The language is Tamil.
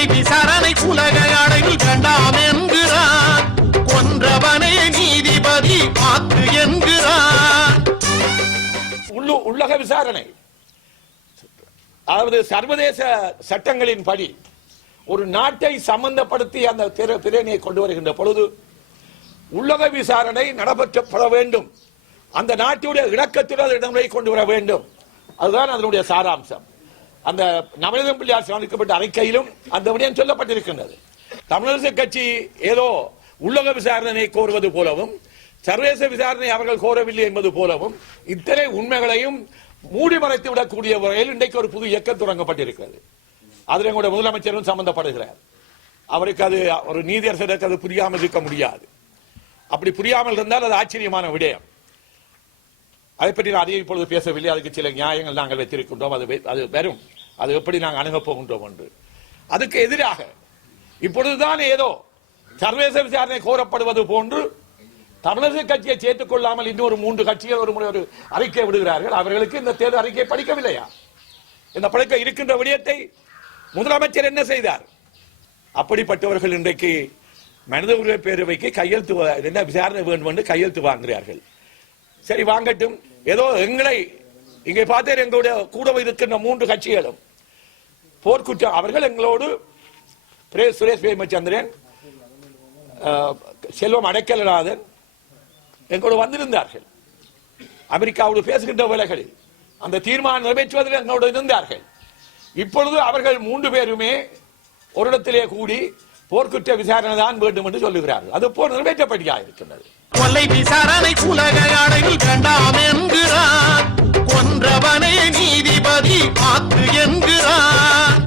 கொலை விசாரணை உலக அளவில் வேண்டாம் என்கிறார். கொன்றவனே நீதிபதி பார்த்து என்கிறார். உள்ளக விசாரணை, அதாவது சர்வதேச சட்டங்களின் படி ஒரு நாட்டை சம்பந்தப்படுத்தி அந்த பிரேரணையை கொண்டு வருகின்ற பொழுது உள்ளக விசாரணை நடைபெற்றப்பட வேண்டும். அந்த நாட்டுடைய இணக்கத்துடன் இடமுறை கொண்டு வர வேண்டும். அதுதான் அதனுடைய சாராம்சம். அந்த நவநீதம் பிள்ளையார் சமர்ப்பிக்கப்பட்ட அறிக்கையிலும் அந்த விடயம் சொல்லப்பட்டிருக்கின்றது. தமிழரசு கட்சி ஏதோ உள்ளக விசாரணை கோருவது போலவும் சர்வதேச விசாரணை அவர்கள் கோரவில்லை என்பது போலவும் இத்தனை உண்மைகளையும் மூடி மறைத்து விடக்கூடிய வகையில் இன்றைக்கு ஒரு புது இயக்கம் தொடங்கப்பட்டிருக்கிறது. அதில் கூட முதலமைச்சரும் சம்பந்தப்படுகிறார். அவருக்கு அது ஒரு நீதியரசருக்கு அது புரியாமல் இருக்க முடியாது. அப்படி புரியாமல் இருந்தால் அது ஆச்சரியமான விடயம். அதை பற்றி நான் அதிகம் இப்பொழுது பேசவில்லை. அதுக்கு சில நியாயங்கள் நாங்கள் வைத்திருக்கின்றோம். அது வரும், அது எப்படி நாங்கள் அணுகப் போகின்றோம் என்று. அதுக்கு எதிராக இப்பொழுதுதான் ஏதோ சர்வதேச விசாரணை கோரப்படுவது போன்று தமிழரசு கட்சியை சேர்த்துக் கொள்ளாமல் இன்னொரு 3 கட்சிகள் ஒரு முறை ஒரு அறிக்கை விடுகிறார்கள். அவர்களுக்கு இந்த தேர்தல் அறிக்கை படிக்கவில்லையா? இந்த பழக்க இருக்கின்ற விடயத்தை முதலமைச்சர் என்ன செய்தார்? அப்படிப்பட்டவர்கள் இன்றைக்கு மனித உரிமை பேரவைக்கு கையெழுத்து என்ன விசாரணை வேண்டும் என்று கையெழுத்து வாங்குகிறார்கள். சரி, வாங்கட்டும். ஏதோ எங்களை இங்கே பார்த்தேன், எங்களுடைய கூட இருக்கின்ற 3 கட்சிகளும் போர்க்குற்றம் அவர்கள் எங்களோடு சுரேஷ் பிரேமச்சந்திரன், செல்வம் அடைக்கலநாதன் எங்களோடு வந்திருந்தார்கள். அமெரிக்காவோடு பேசுகின்ற வேளைகளில் அந்த தீர்மானம் நிறைவேற்றுவதில் எங்களோடு இருந்தார்கள். இப்பொழுது அவர்கள் 3 பேருமே ஒரு இடத்திலே கூடி போர்க்குற்ற விசாரணை தான் வேண்டும் என்று சொல்லுகிறார்கள். அது போர் நிறைவேற்றப்படியாக இருக்கின்றது. கொலை விசாரணை உலக அளவில் வேண்டாம் என்கிறார். கொன்றவனே நீதிபதி பார்த்து என்கிறார்.